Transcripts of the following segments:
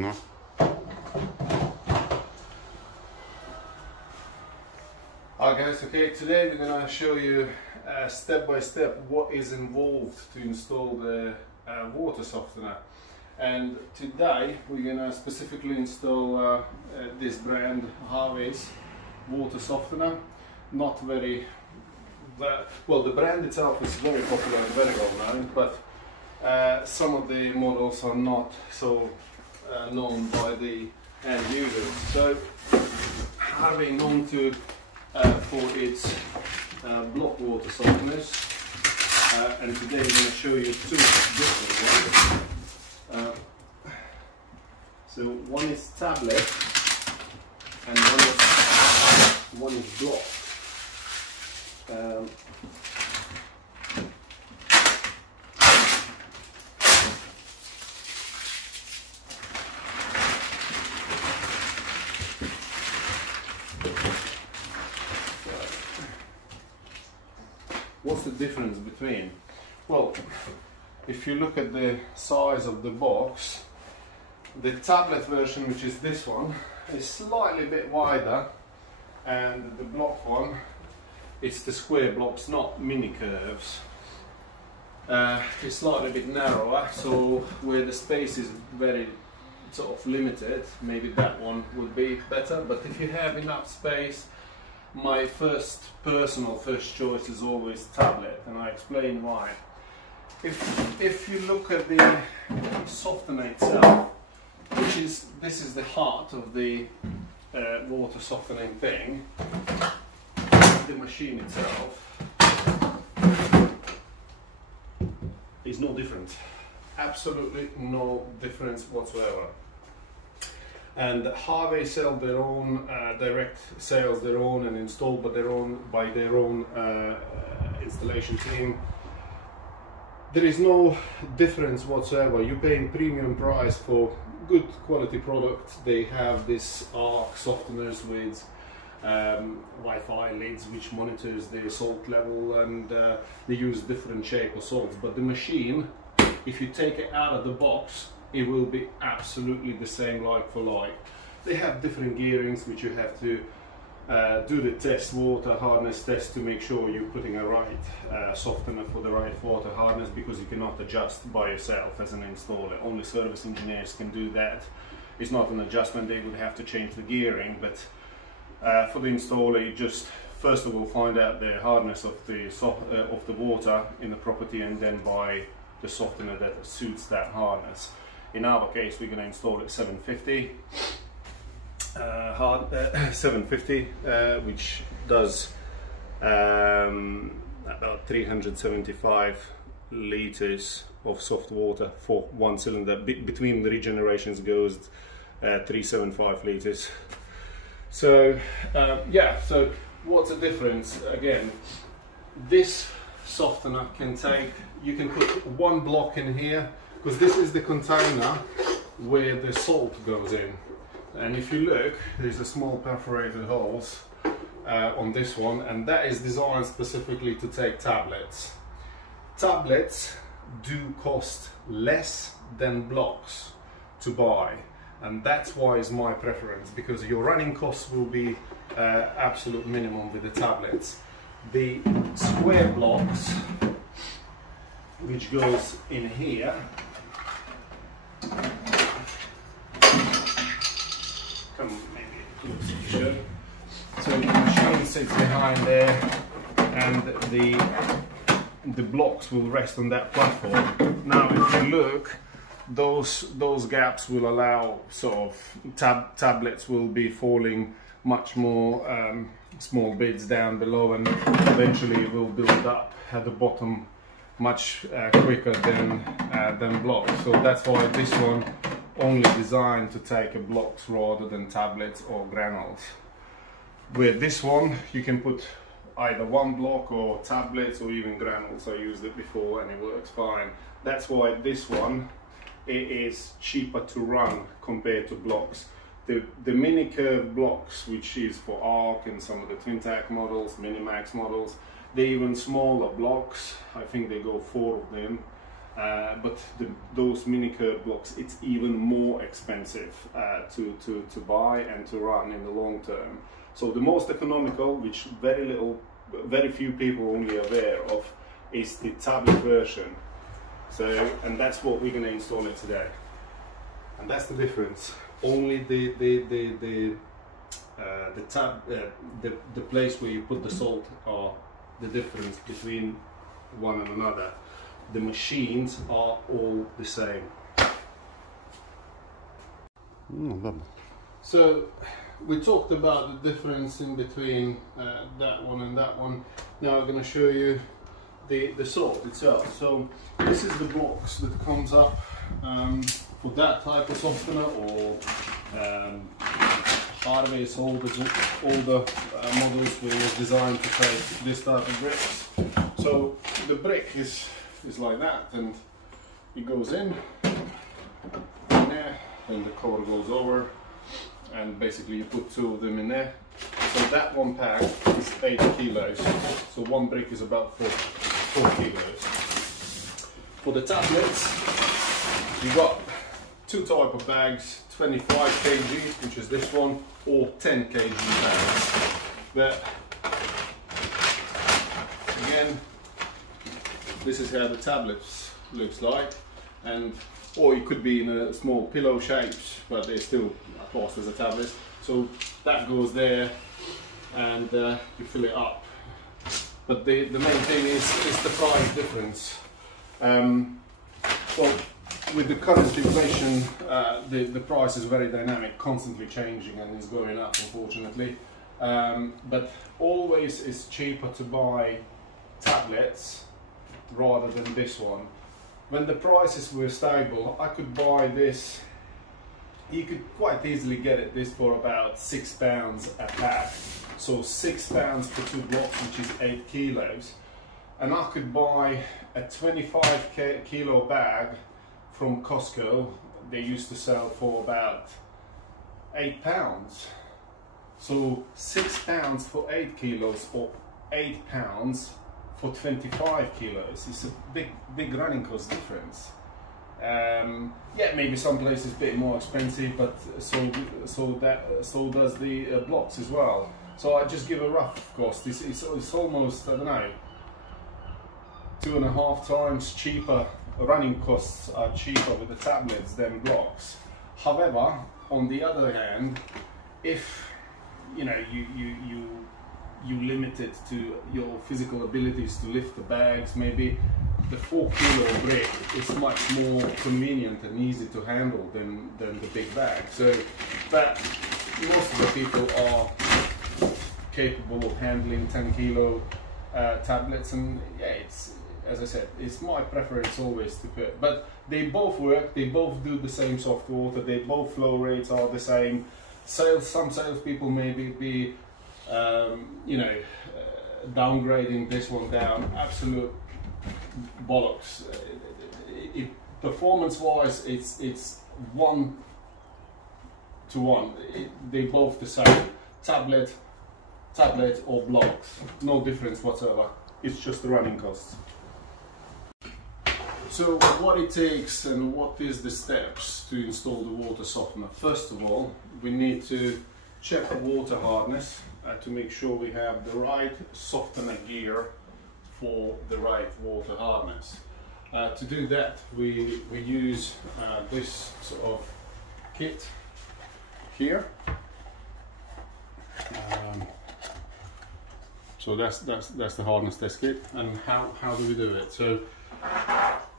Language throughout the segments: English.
No. Hi guys, okay, today we're going to show you step by step what is involved to install the water softener. And today we're going to specifically install this brand Harvey's water softener. Not very well, the brand itself is very popular and very well known, but some of the models are not so known by the end users. So Harvey known to for its block water softeners, and today we're going to show you two different ones. So one is tablet and one is block. What's the difference between? Well, if you look at the size of the box, the tablet version, which is this one, is slightly bit wider, and the block one, it's the square blocks, not mini curves. It's slightly bit narrower, so where the space is very sort of limited, maybe that one would be better. But if you have enough space, my personal first choice is always tablet, and I explain why. If you look at the softener itself, this is the heart of the water softening thing, the machine itself is no different, absolutely no difference whatsoever. And Harvey sell their own direct sales, their own, and installed by their own installation team. There is no difference whatsoever. You're paying premium price for good quality product. They have this arc softeners with Wi-Fi lids which monitors the salt level, and they use different shape of salts. But the machine, if you take it out of the box, it will be absolutely the same like for like. They have different gearings which you have to do the test, water hardness test, to make sure you're putting a right softener for the right water hardness, because you cannot adjust by yourself as an installer. Only service engineers can do that. It's not an adjustment, they would have to change the gearing, but for the installer, you just first of all find out the hardness of the water in the property, and then buy the softener that suits that hardness. In our case, we're going to install it 750, 750, which does about 375 liters of soft water for one cylinder. Between the regenerations goes 375 liters. So yeah, so what's the difference? Again, this softener can take, you can put one block in here, because this is the container where the salt goes in. And if you look, there's a small perforated holes on this one, and that is designed specifically to take tablets. Tablets do cost less than blocks to buy, and that's why it's my preference, because your running costs will be absolute minimum with the tablets. The square blocks, which goes in here, so the machine sits behind there, and the blocks will rest on that platform. Now if you look, those gaps will allow sort of tablets will be falling much more small bits down below, and eventually it will build up at the bottom much quicker than blocks. So that's why this one only designed to take blocks rather than tablets or granules. With this one, you can put either one block or tablets or even granules. I used it before and it works fine. That's why this one, it is cheaper to run compared to blocks. The mini curve blocks, which is for ARC and some of the Twin Tack models, Minimax models, they're even smaller blocks. I think they go 4 of them. but those mini curd blocks, it's even more expensive to buy and to run in the long term. So the most economical, which very few people only aware of, is the tablet version. So, and that's what we're going to install it today. And that's the difference. Only the place where you put the salt are the difference between one and another. The machines are all the same. So we talked about the difference in between that one and that one. Now I'm going to show you the salt itself. So this is the blocks that comes up for that type of softener, or Harvey's older models were designed to take this type of bricks. So the brick is like that, and it goes in there, and the cover goes over, and basically you put two of them in there. So that one pack is 8 kilos, so one brick is about 4 kilos. For the tablets, you got two type of bags, 25 kg, which is this one, or 10 kg bags. But again, this is how the tablets looks like, and or it could be in a small pillow shapes, but they're still classed as a tablet. So that goes there, and you fill it up. But the main thing is the price difference. Well, with the current inflation, the price is very dynamic, constantly changing, and is going up, unfortunately. But always it's cheaper to buy tablets rather than this one. When the prices were stable, I could buy this. You could quite easily get this for about £6 a pack. So £6 for 2 blocks, which is 8 kilos. And I could buy a 25 kilo bag from Costco. They used to sell for about £8. So £6 for 8 kilos, or £8 for 25 kilos. It's a big running cost difference. Yeah, maybe some places a bit more expensive, but so does the blocks as well. So I just give a rough cost. It's almost, I don't know, 2.5 times cheaper. Running costs are cheaper with the tablets than blocks. However, on the other hand, if you know you limit it to your physical abilities to lift the bags, maybe the 4 kilo brick is much more convenient and easy to handle than the big bag. So, but most of the people are capable of handling 10 kilo tablets, and yeah, it's, as I said, it's my preference always to put, but they both work, they both do the same soft water, they both flow rates are the same. Some salespeople may be you know, downgrading this one down. Absolute bollocks. Performance-wise, it's 1 to 1. They both the same. Tablet or blocks, no difference whatsoever. It's just the running costs. So what it takes and what is the steps to install the water softener? First of all, we need to check the water hardness to make sure we have the right softener gear for the right water hardness. To do that, we use this sort of kit here. So that's the hardness test kit. And how do we do it? So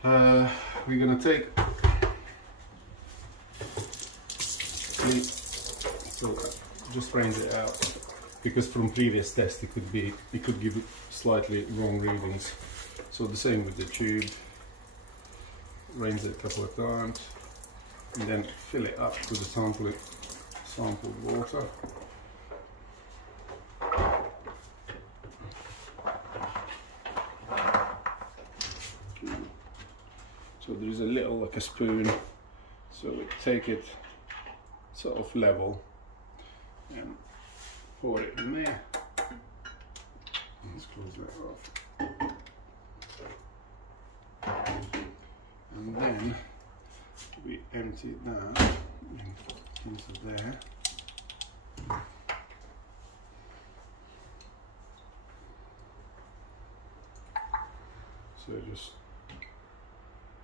we're gonna take just range it out, because from previous tests it could give slightly wrong readings. So the same with the tube. Range it a couple of times, and then fill it up with the sampled water. So there is a little, like a spoon, so we take it sort of level and pour it in there. Let's close that off. and then we empty that into there. So just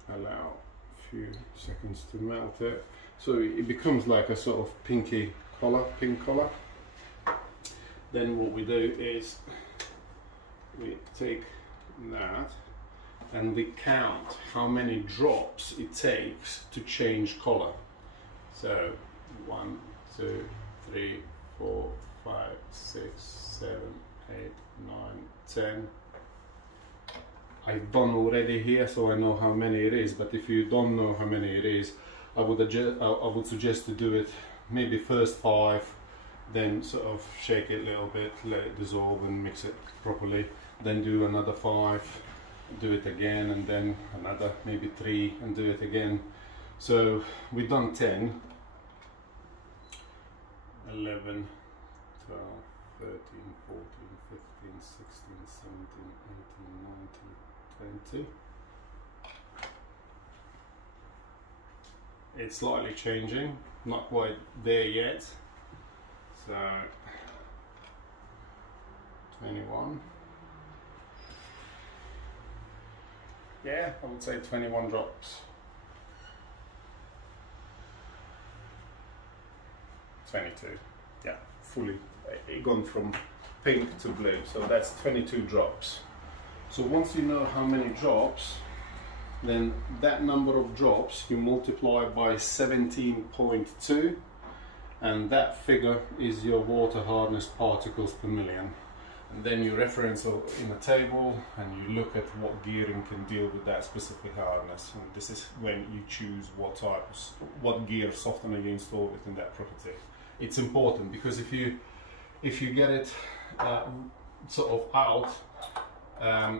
allow a few seconds to melt it. So it becomes like a sort of pinky color, pink color. Then what we do is we take that and we count how many drops it takes to change color. So 1, 2, 3, 4, 5, 6, 7, 8, 9, 10. I've done already here, so I know how many it is, but if you don't know how many it is, I would suggest to do it maybe first 5, then sort of shake it a little bit, let it dissolve and mix it properly, then do another 5, do it again, and then another maybe 3 and do it again. So we've done 10, 11, 12, 13, 14, 15, 16, 17, 18, 19, 20. It's slightly changing, not quite there yet. So 21. Yeah, I would say 21 drops. 22. Yeah, fully gone from pink to blue. So that's 22 drops. So once you know how many drops, then that number of drops you multiply by 17.2, and that figure is your water hardness particles per million. And then you reference in a table and you look at what gearing can deal with that specific hardness. And this is when you choose what gear softener you install within that property. It's important because if you get it sort of out,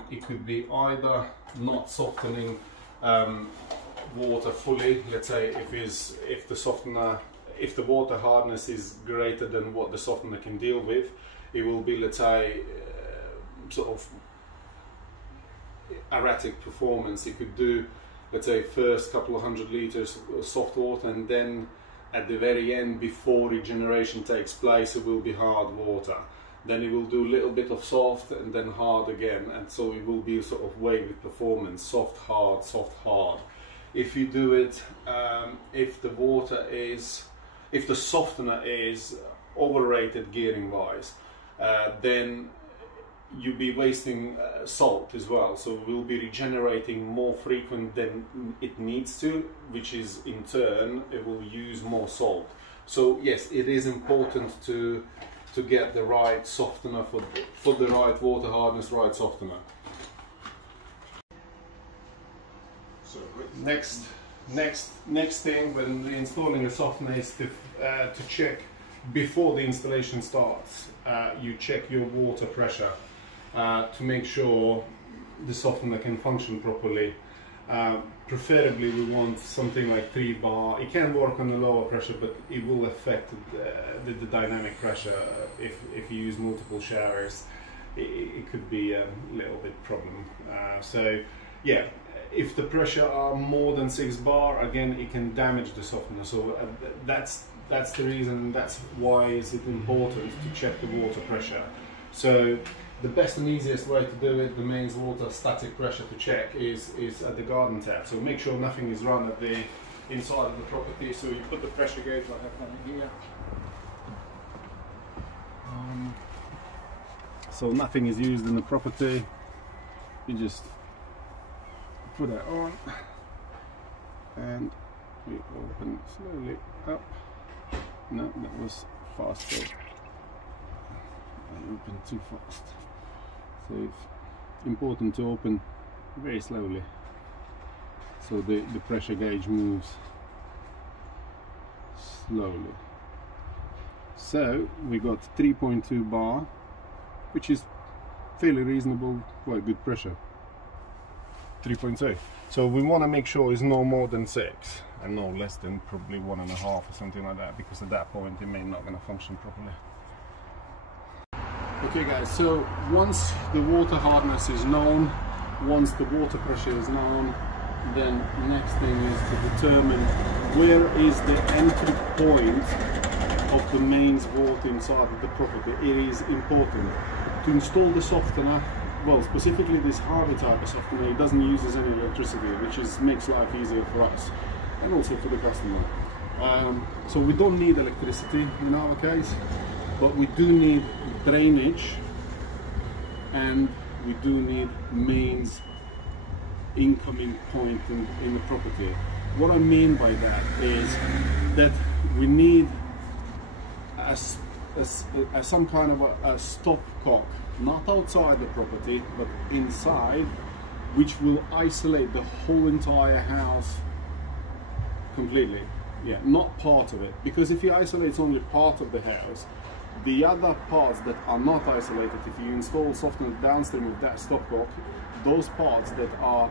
it could be either not softening water fully. Let's say if the water hardness is greater than what the softener can deal with, it will be, let's say, sort of erratic performance. It could do, let's say, first couple of 100 liters of soft water, and then at the very end, before regeneration takes place, it will be hard water. Then it will do a little bit of soft and then hard again, and so it will be sort of wavy performance, soft, hard, soft, hard. If you do it, if the softener is overrated gearing wise, then you'll be wasting salt as well, so it will be regenerating more frequent than it needs to, which is in turn it will use more salt. So yes, it is important to get the right softener for the right water hardness, right softener. So next thing when installing a softener is to check before the installation starts. You check your water pressure to make sure the softener can function properly. Preferably we want something like 3 bar. It can work on the lower pressure, but it will affect the dynamic pressure. If you use multiple showers, it could be a little bit problem. So yeah, if the pressure are more than 6 bar, again it can damage the softener. So that's the reason, that's why is it important to check the water pressure. So the best and easiest way to do it, the mains water static pressure to check, is at the garden tap. So make sure nothing is run at the inside of the property. So you put the pressure gauge like I have one here. So nothing is used in the property. You just put that on and we open slowly up. No, that was fast though. I opened too fast. So it's important to open very slowly so the pressure gauge moves slowly. So we got 3.2 bar, which is fairly reasonable, quite good pressure. 3.2. So we want to make sure it's no more than 6 and no less than probably 1.5 or something like that, because at that point it may not going to function properly. Okay guys, so once the water hardness is known, once the water pressure is known, then next thing is to determine where is the entry point of the mains water inside of the property. It is important to install the softener. Well, specifically this Harvey type of softener, it doesn't use any electricity, which makes life easier for us and also for the customer. So we don't need electricity in our case, but we do need drainage and we do need mains incoming point in the property. What I mean by that is that we need some kind of a stopcock, not outside the property but inside, which will isolate the whole entire house completely. Yeah, not part of it, because if you isolate only part of the house, the other parts that are not isolated, if you install softener downstream of that stopcock, those parts that are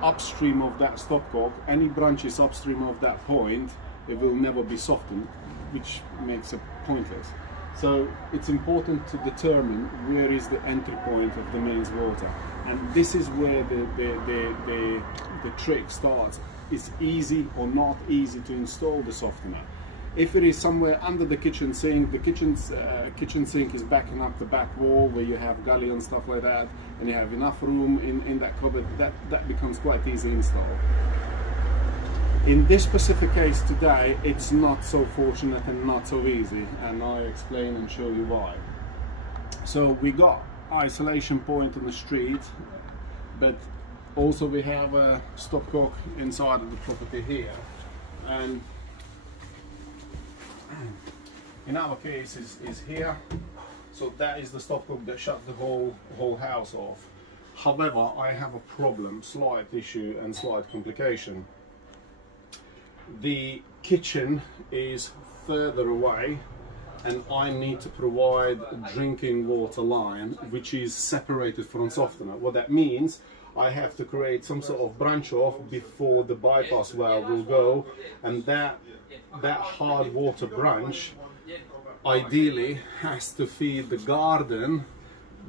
upstream of that stopcock, any branches upstream of that point, it will never be softened, which makes it pointless. So it's important to determine where is the entry point of the mains water, and this is where the trick starts. It's easy or not easy to install the softener. If it is somewhere under the kitchen sink, the kitchen sink is backing up the back wall where you have gully and stuff like that, and you have enough room in that cupboard, that becomes quite easy install. In this specific case today, it's not so fortunate and not so easy, and I'll explain and show you why. So we got isolation point on the street, but also we have a stopcock inside of the property here, and in our case is here. So that is the stopcock that shuts the whole house off. However, I have a problem, slight issue and slight complication. The kitchen is further away and I need to provide a drinking water line which is separated from softener. What that means, I have to create some sort of branch off before the bypass valve will go, and that hard water branch ideally has to feed the garden,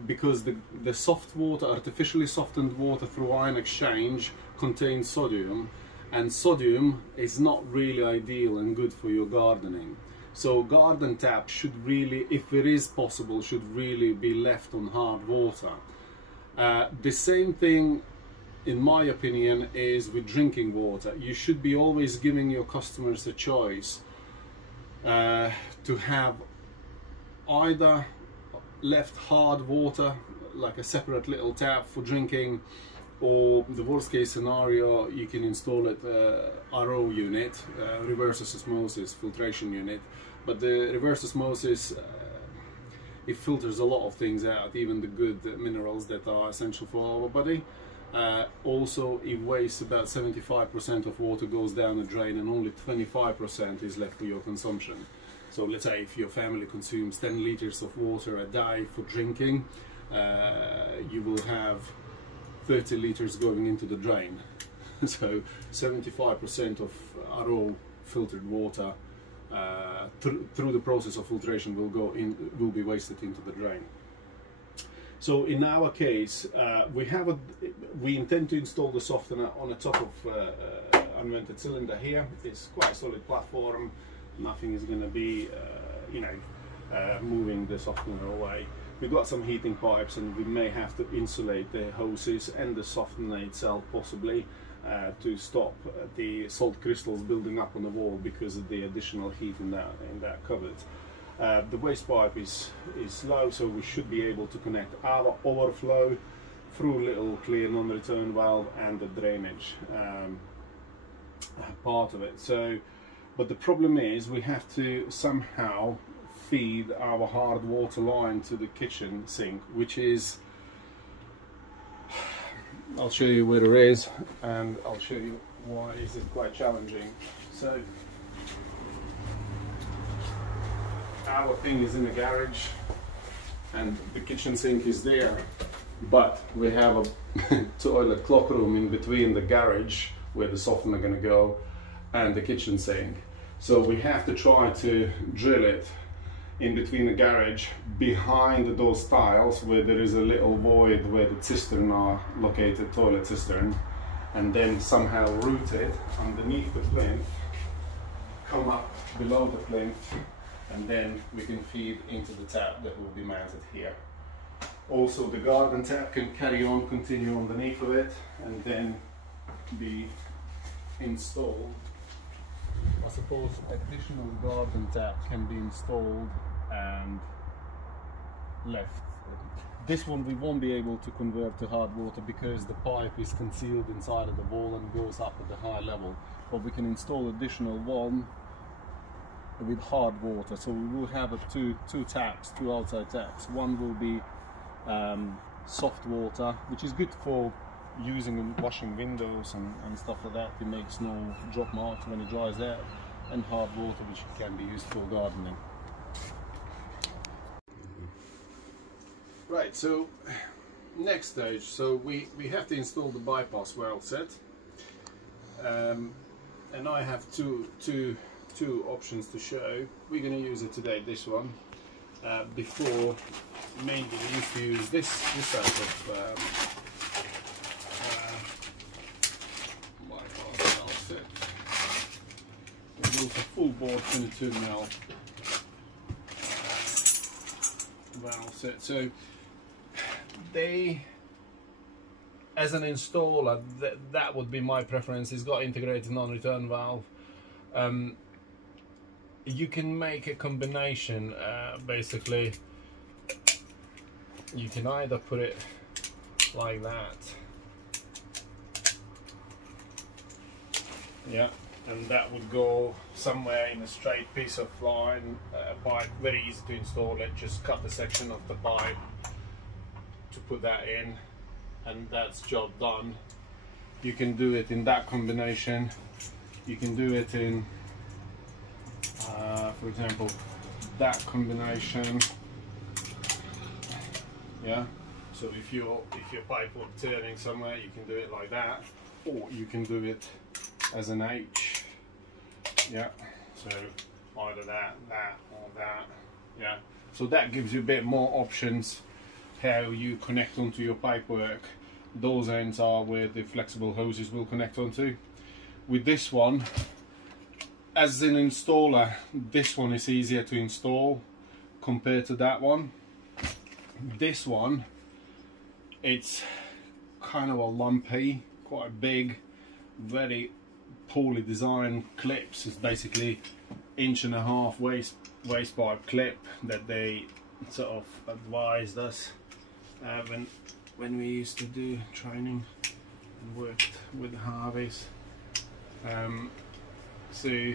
because the soft water, artificially softened water through ion exchange, contains sodium, and sodium is not really ideal and good for your gardening. So garden tap should really, if it is possible, should really be left on hard water. The same thing, in my opinion, is with drinking water. You should be always giving your customers a choice to have either left hard water, like a separate little tap for drinking, or the worst case scenario, you can install it RO unit, reverse osmosis filtration unit. But the reverse osmosis, it filters a lot of things out, even the good minerals that are essential for our body. Also, it wastes about 75% of water goes down the drain, and only 25% is left for your consumption. So let's say if your family consumes 10 liters of water a day for drinking, you will have 30 liters going into the drain. So 75% of RO filtered water through the process of filtration will be wasted into the drain. So in our case, we intend to install the softener on the top of unvented cylinder here. It's quite a solid platform. Nothing is going to be, moving the softener away. We've got some heating pipes, and we may have to insulate the hoses and the softener itself possibly to stop the salt crystals building up on the wall because of the additional heat in that cupboard. The waste pipe is low, so we should be able to connect our overflow through little clear non-return valve and the drainage part of it. So, but the problem is we have to somehow feed our hard water line to the kitchen sink, which is, I'll show you where it is and I'll show you why is it quite challenging. So our thing is in the garage and the kitchen sink is there, but we have a toilet clock room in between the garage where the softener going to go and the kitchen sink. So we have to try to drill it in between the garage behind those tiles where there is a little void where the cistern are located, toilet cistern, and then somehow route it underneath the plinth, come up below the plinth, and then we can feed into the tap that will be mounted here. Also, the garden tap can carry on, continue underneath of it, and then be installed. I suppose additional garden tap can be installed and left. This one we won't be able to convert to hard water because the pipe is concealed inside of the wall and goes up at the high level, but we can install additional one with hard water. So we will have two taps, two outside taps. One will be soft water, which is good for using in washing windows and stuff like that. It makes no drop marks when it dries out, and hard water, which can be used for gardening. Right, so next stage, so we have to install the bypass well set, and I have two options to show. We're going to use it today, this one. Before, mainly we used to use this type of bypass well set. It was a full bore 22mm valve set. So as an installer, that would be my preference. It's got integrated non-return valve. You can make a combination. Basically, you can either put it like that, yeah, and that would go somewhere in a straight piece of line, pipe, very easy to install it. Just cut the section of the pipe to put that in, and that's job done. You can do it in that combination. You can do it in for example, that combination, yeah. So if your pipe was turning somewhere, you can do it like that, or you can do it as an H, yeah. So either that, or that, yeah. So that gives you a bit more options how you connect onto your pipework. Those ends are where the flexible hoses will connect onto. With this one, as an installer, this one is easier to install compared to that one. This one, it's kind of a lumpy, quite big, very poorly designed clips. It's basically 1.5 inch waste pipe clip that they sort of advised us when we used to do training and worked with Harveys. So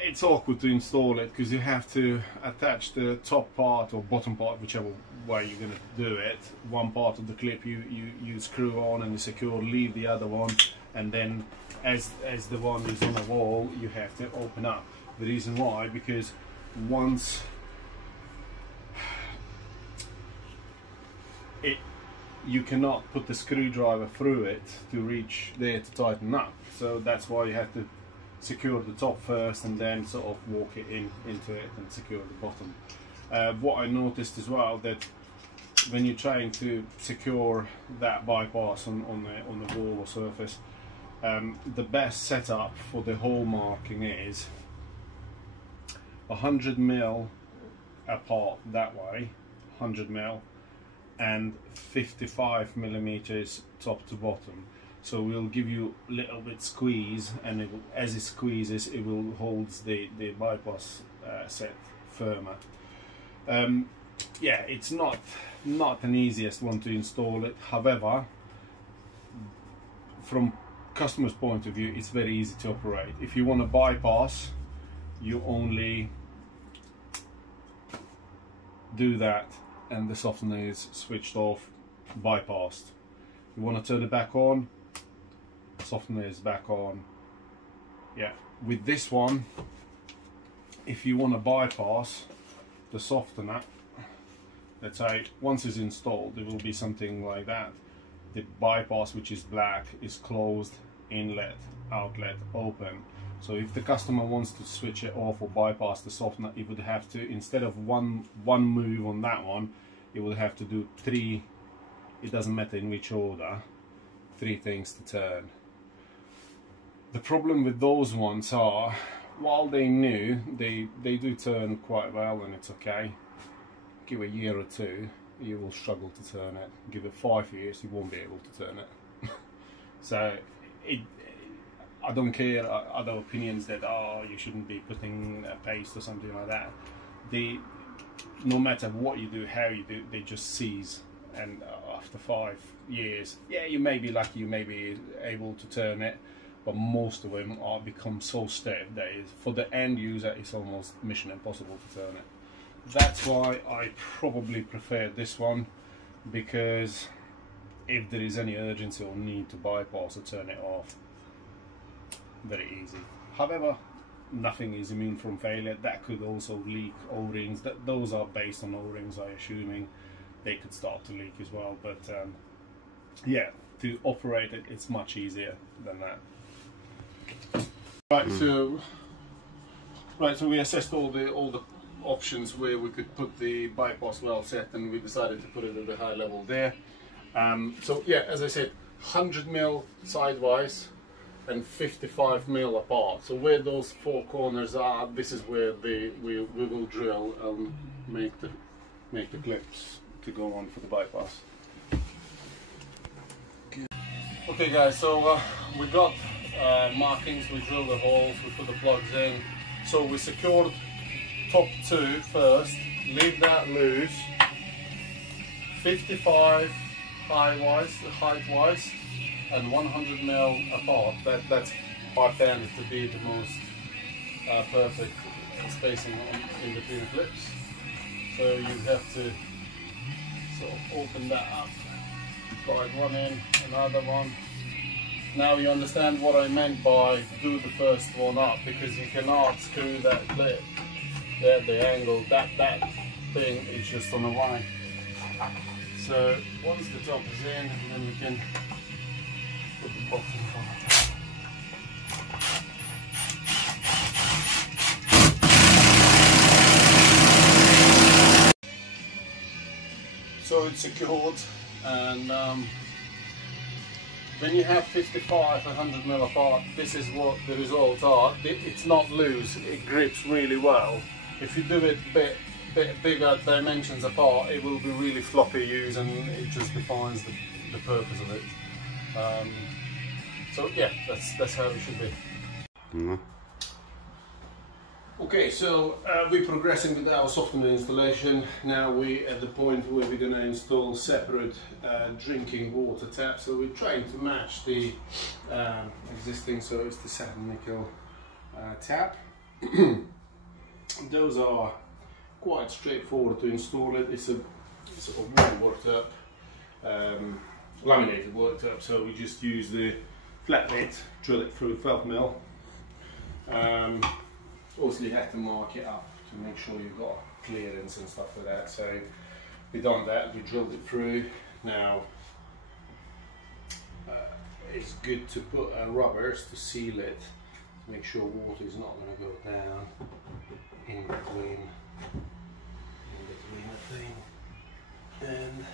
it's awkward to install it because you have to attach the top part or bottom part, whichever way you're going to do it. One part of the clip you screw on and you secure, leave the other one, and then as the one is on the wall, you have to open up. The reason why, because once you cannot put the screwdriver through it to reach there to tighten up. So that's why you have to secure the top first and then sort of walk it into it and secure the bottom. What I noticed as well, that when you're trying to secure that bypass on the wall or surface, the best setup for the hole marking is 100mm apart that way, 100mm, and 55mm top to bottom. So we'll give you a little bit squeeze, and it will, as it squeezes, it will hold the bypass set firmer. Yeah, it's not an easiest one to install it. However, from customer's point of view, it's very easy to operate. If you want to bypass, you only do that and the softener is switched off, bypassed. You want to turn it back on, softener is back on. Yeah, with this one, if you want to bypass the softener, let's say once it's installed, it will be something like that. The bypass, which is black, is closed, inlet, outlet, open. So if the customer wants to switch it off or bypass the softener, it would have to, instead of one move on that one, it would have to do 3, it doesn't matter in which order, 3 things to turn. The problem with those ones are, while they new, they do turn quite well and it's okay. Give a year or 2, you will struggle to turn it. Give it 5 years, you won't be able to turn it. So I don't care other opinions that you shouldn't be putting paste or something like that. No matter what you do, how you do, they just seize. And after 5 years, yeah, you may be lucky, you may be able to turn it, but most of them are become so stiff that for the end user it's almost mission impossible to turn it. That's why I probably prefer this one, because if there is any urgency or need to bypass or turn it off, very easy. However, nothing is immune from failure. That could also leak O-rings. Those are based on O-rings, I'm assuming. They could start to leak as well, but yeah, to operate it, it's much easier than that. Right, so we assessed all the options where we could put the bypass well set, and we decided to put it at a high level there. So yeah, as I said, 100 mil sidewise and 55 mil apart. So where those 4 corners are, this is where we will drill and make the clips to go on for the bypass. Okay guys, so we got markings, we drilled the holes, we put the plugs in. So we secured top 2 first, leave that loose, 55 height-wise and 100 mil apart. That's I found it to be the most perfect spacing in between the clips. So you have to sort of open that up, slide one in, another one. Now you understand what I meant by do the first one up, because you cannot screw that clip there, the angle, that thing is just on the way. So once the top is in, then we can put the bottom on. So it's secured, and when you have 55 and 100 mil apart, this is what the results are. It's not loose, it grips really well. If you do it a bit bigger dimensions apart, it will be really floppy use, and it just defines the purpose of it. So yeah, that's how it should be. Mm-hmm. Okay, so we're progressing with our software installation. Now we're at the point where we're going to install separate drinking water tap. So we're trying to match the existing, so it's the 7 nickel tap. Those are quite straightforward to install it. It's a sort of one worktop, laminated worktop, so we just use the flat bit, drill it through felt mill. Also, you have to mark it up to make sure you've got clearance and stuff like that. So we've done that, we drilled it through. Now it's good to put rubbers to seal it, to make sure water is not going to go down in between the thing and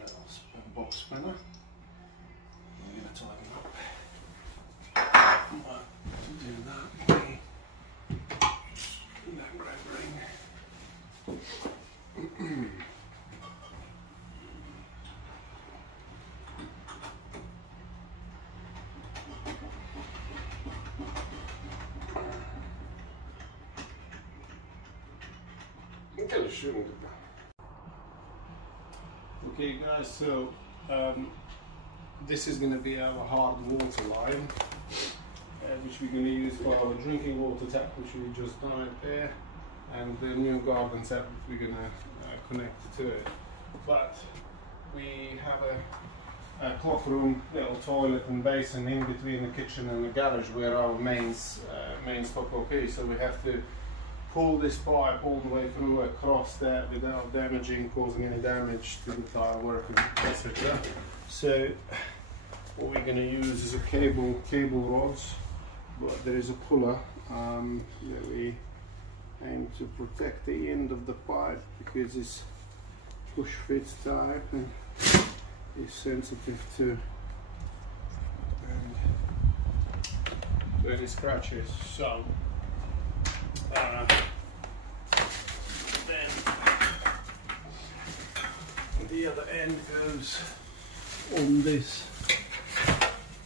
little box spinner. I'm going to tighten up. To do that, that grab ring. Okay guys, so this is going to be our hard water line, which we're going to use for our drinking water tap, which we just done it there, and the new garden tap we're going to connect to it. But we have a cloakroom, little toilet and basin in between the kitchen and the garage where our main stock is, so we have to pull this pipe all the way through across there without causing any damage to the tire work, etc. So what we're going to use is a cable rods, but there is a puller that we aim to protect the end of the pipe because it's push fit type, and is sensitive to any scratches. So then the other end goes on this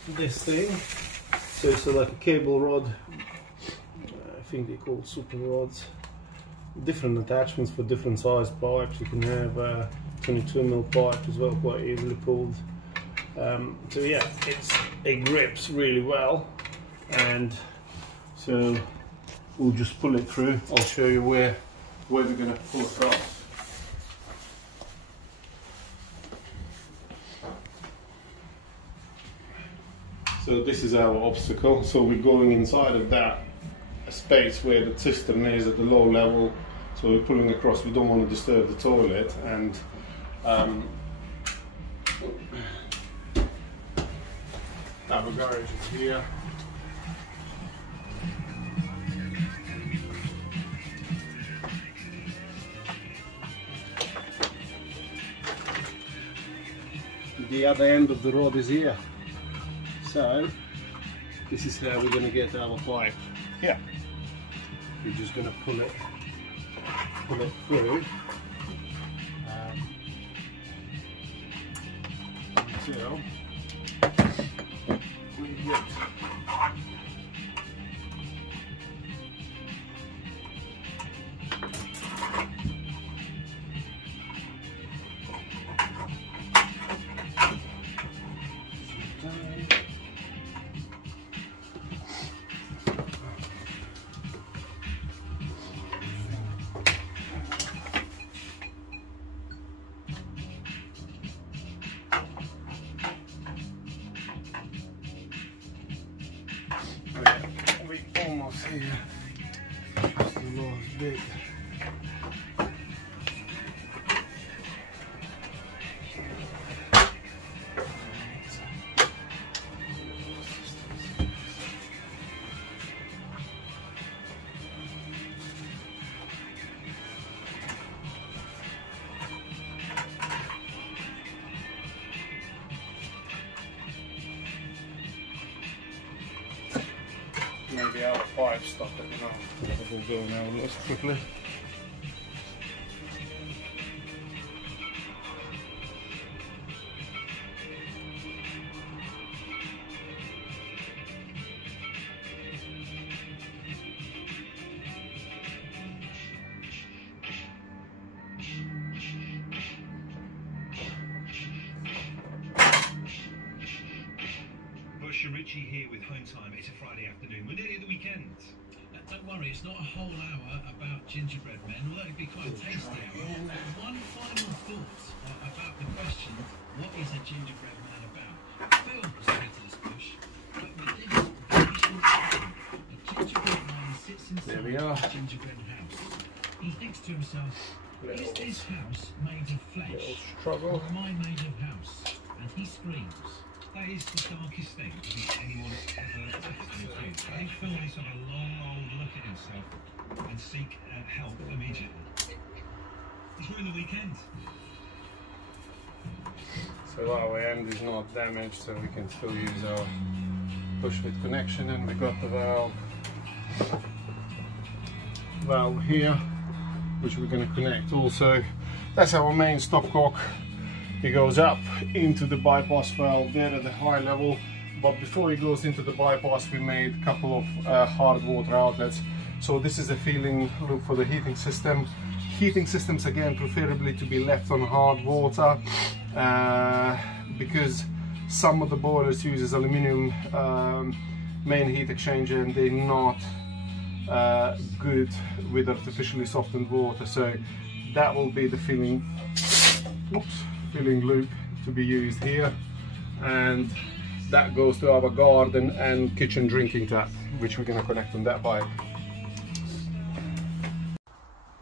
thing. So it's like a cable rod. I think they call it super rods. Different attachments for different size pipes. You can have 22mm pipe as well, quite easily pulled. So yeah, it grips really well, and so we'll just pull it through. I'll show you where we're going to pull across. So this is our obstacle. So we're going inside of that space where the cistern is at the low level. So we're pulling across. We don't want to disturb the toilet, and our garage is here. The other end of the rod is here. So this is how we're going to get our pipe. Yeah. We're just going to pull it through until we get almost here, just the last bit. Maybe our pipe stuck at the moment. We'll go now less quickly. Richie here with Home Time. It's a Friday afternoon. We're nearly at the weekend. Don't worry, it's not a whole hour about gingerbread men, although it'd be quite a tasty hour. One final thought about the question, what is a gingerbread man about? Phil was straight to this bush, but with this very short time, a gingerbread man sits inside a gingerbread house. He thinks to himself, is this house made of flesh, or am I made of house? And he screams. That is the darkest thing I think anyone ever texted me through. I think Phil needs to have a long old look at himself and seek help immediately. It's ruined the weekend. So our end is not damaged, so we can still use our push fit connection, and we got the valve here, which we're going to connect also. That's our main stopcock. It goes up into the bypass valve there at the high level, but before it goes into the bypass we made a couple of hard water outlets. So this is a feeling loop for the heating system. Heating systems again preferably to be left on hard water because some of the boilers uses aluminium main heat exchanger, and they're not good with artificially softened water. So that will be the filling loop to be used here, and that goes to our garden and kitchen drinking tap, which we're going to connect on that pipe.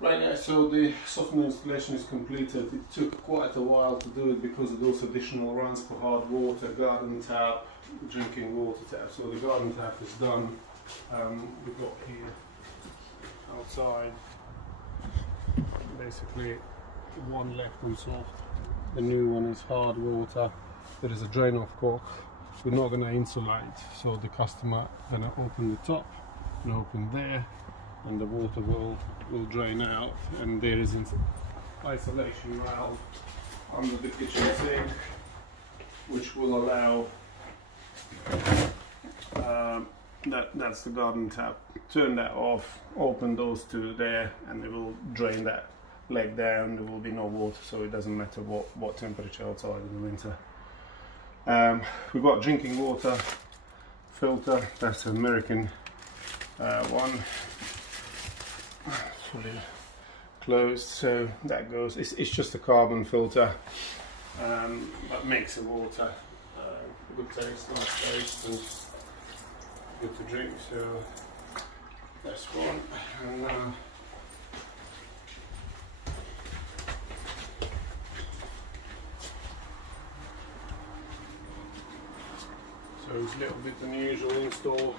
Right guys, so the softener installation is completed. It took quite a while to do it because of those additional runs for hard water, garden tap, drinking water tap. So the garden tap is done. We've got here outside basically one left on soft, The new one is hard water. There is a drain off cork. We're not going to insulate, so the customer going to open the top and open there, and the water will drain out, and there is an isolation valve under the kitchen sink which will allow that's the garden tap. Turn that off, open those two there, and it will drain that leg down. There will be no water, so it doesn't matter what temperature outside in the winter. We've got drinking water filter. That's an American one, fully closed, so that goes. It's just a carbon filter, but makes the water good taste, nice taste, and good to drink. So that's one. And, so it's a little bit unusual install.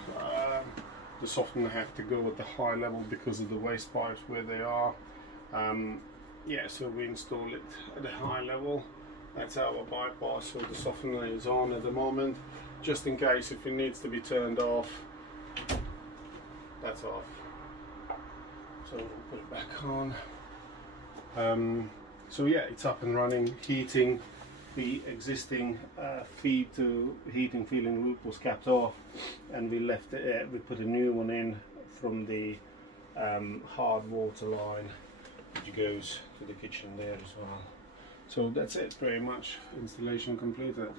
The softener have to go at the high level because of the waste pipes where they are. Yeah, so we install it at the high level. That's our bypass, so the softener is on at the moment, just in case if it needs to be turned off. That's off. So we'll put it back on. So yeah, it's up and running, heating. The existing feed to heating feeling loop was capped off, and we left it, we put a new one in from the hard water line, which goes to the kitchen there as well. So that's it, pretty much installation completed.